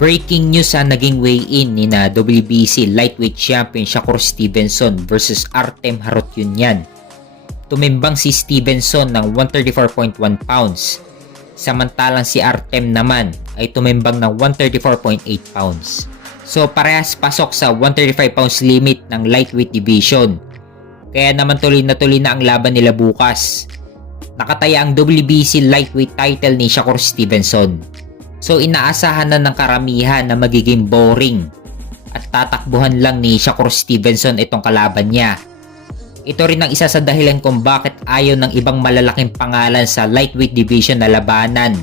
Breaking news ang naging weigh-in ni na WBC lightweight champion Shakur Stevenson versus Artem Harutyunyan. Tumimbang si Stevenson ng 134.1 pounds, samantalang si Artem naman ay tumimbang ng 134.8 pounds. So parehas pasok sa 135 pounds limit ng lightweight division. Kaya naman tuloy na ang laban nila bukas. Nakataya ang WBC lightweight title ni Shakur Stevenson. So inaasahan na ng karamihan na magiging boring at tatakbuhan lang ni Shakur Stevenson itong kalaban niya. Ito rin ang isa sa dahilan kung bakit ayaw ng ibang malalaking pangalan sa lightweight division na labanan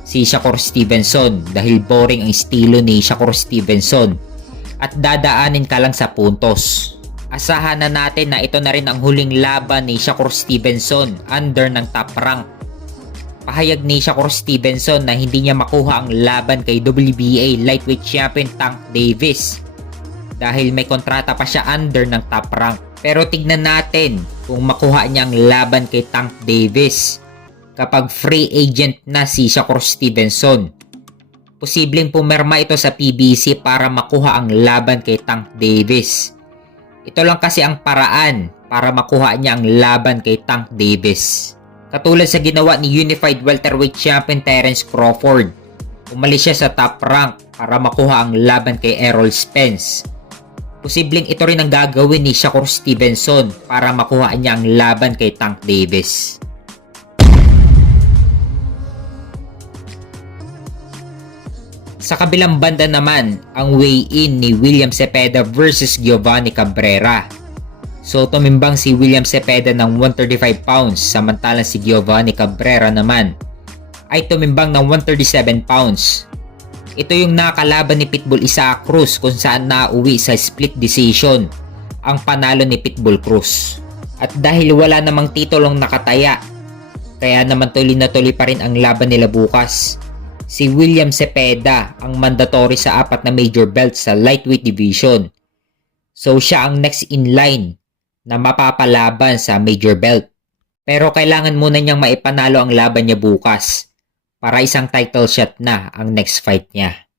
si Shakur Stevenson dahil boring ang estilo ni Shakur Stevenson at dadaanin ka lang sa puntos. Asahan na natin na ito na rin ang huling laban ni Shakur Stevenson under ng top rank. Pahayag ni Shakur Stevenson na hindi niya makuha ang laban kay WBA lightweight champion Tank Davis dahil may kontrata pa siya under ng top rank. Pero tignan natin kung makuha niya ang laban kay Tank Davis kapag free agent na si Shakur Stevenson. Posibleng pumirma ito sa PBC para makuha ang laban kay Tank Davis. Ito lang kasi ang paraan para makuha niya ang laban kay Tank Davis. Katulad sa ginawa ni Unified Welterweight Champion Terence Crawford. Umalis siya sa top rank para makuha ang laban kay Errol Spence. Posibleng ito rin ang gagawin ni Shakur Stevenson para makuha niya ang laban kay Tank Davis. Sa kabilang banda naman, ang weigh-in ni William Zepeda versus Giovanni Cabrera. So tumimbang si William Zepeda ng 135 pounds samantalang si Giovanni Cabrera naman ay tumimbang ng 137 pounds. Ito yung nakalaban ni Pitbull Isaac Cruz kung saan nauwi sa split decision ang panalo ni Pitbull Cruz. At dahil wala namang titulong nakataya, kaya naman tuloy na tuloy pa rin ang laban nila bukas. Si William Zepeda ang mandatory sa 4 na major belts sa lightweight division. So siya ang next in line na mapapalaban sa major belt. Pero kailangan muna niyang maipanalo ang laban niya bukas para isang title shot na ang next fight niya.